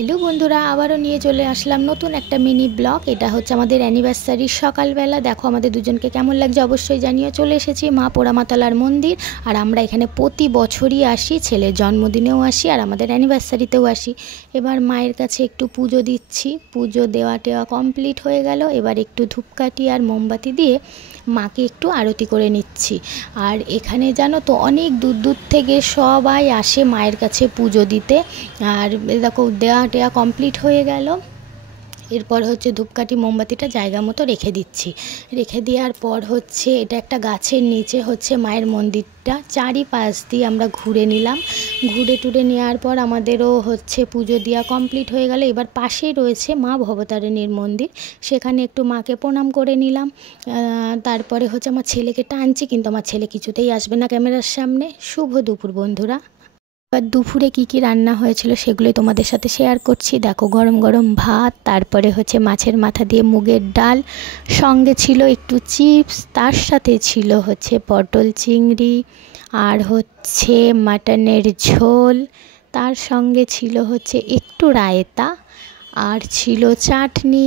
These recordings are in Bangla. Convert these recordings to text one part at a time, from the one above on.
হ্যালো বন্ধুরা, আবারও নিয়ে চলে আসলাম নতুন একটা মিনি ব্লগ। এটা হচ্ছে আমাদের অ্যানিভার্সারির সকালবেলা। দেখো আমাদের দুজনকে কেমন লাগছে অবশ্যই জানিয়ে। চলে এসেছি মা পোড়ামাতলার মন্দির। আর আমরা এখানে প্রতি বছরই আসি, ছেলের জন্মদিনেও আসি আর আমাদের অ্যানিভার্সারিতেও আসি। এবার মায়ের কাছে একটু পুজো দিচ্ছি। পুজো দেওয়া টেওয়া কমপ্লিট হয়ে গেল। এবার একটু ধূপকাঠি আর মোমবাতি দিয়ে মাকে একটু আরতি করে নিচ্ছি। আর এখানে জানো তো অনেক দূর দূর থেকে সবাই আসে মায়ের কাছে পুজো দিতে। আর দেখো দেওয়া টেয়া কমপ্লিট হয়ে গেল। এরপর হচ্ছে ধূপকাঠি মোমবাতিটা জায়গা মতো রেখে দিচ্ছি। রেখে দেওয়ার পর হচ্ছে এটা একটা গাছের নিচে হচ্ছে মায়ের মন্দিরটা, চারিপাশ দিয়ে আমরা ঘুরে নিলাম। ঘুরে টুরে নেওয়ার পর আমাদেরও হচ্ছে পুজো দেওয়া কমপ্লিট হয়ে গেল। এবার পাশেই রয়েছে মা ভবতারিণীর মন্দির, সেখানে একটু মাকে প্রণাম করে নিলাম। তারপরে হচ্ছে আমার ছেলেকে টানছি, কিন্তু আমার ছেলে কিছুতেই আসবে না ক্যামেরার সামনে। শুভ দুপুর বন্ধুরা। এবার দুপুরে কি রান্না হয়েছিল সেগুলোই তোমাদের সাথে শেয়ার করছি। দেখো গরম গরম ভাত, তারপরে হচ্ছে মাছের মাথা দিয়ে মুগের ডাল, সঙ্গে ছিল একটু চিপস, তার সাথে ছিল হচ্ছে পটল চিংড়ি, আর হচ্ছে মাটনের ঝোল, তার সঙ্গে ছিল হচ্ছে একটু রায়তা, আর ছিল চাটনি।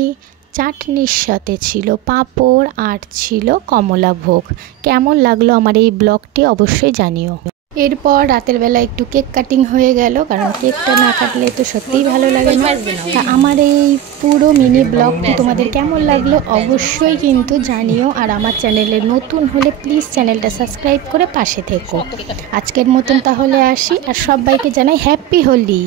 চাটনির সাথে ছিল পাঁপড়, আর ছিল কমলা ভোগ। কেমন লাগলো আমার এই ব্লগটি অবশ্যই জানিও। এরপর রাতের বেলা একটু কেক কাটিং হয়ে গেল, কারণ কেকটা না কাটলে তো সত্যিই ভালো লাগে না। তা আমার এই পুরো মিনি ব্লগটি তোমাদের কেমন লাগলো অবশ্যই কিন্তু জানিও। আর আমার চ্যানেলে নতুন হলে প্লিজ চ্যানেলটা সাবস্ক্রাইব করে পাশে থেকো। আজকের মতন তাহলে আসি, আর সবাইকে জানাই হ্যাপি হোলি।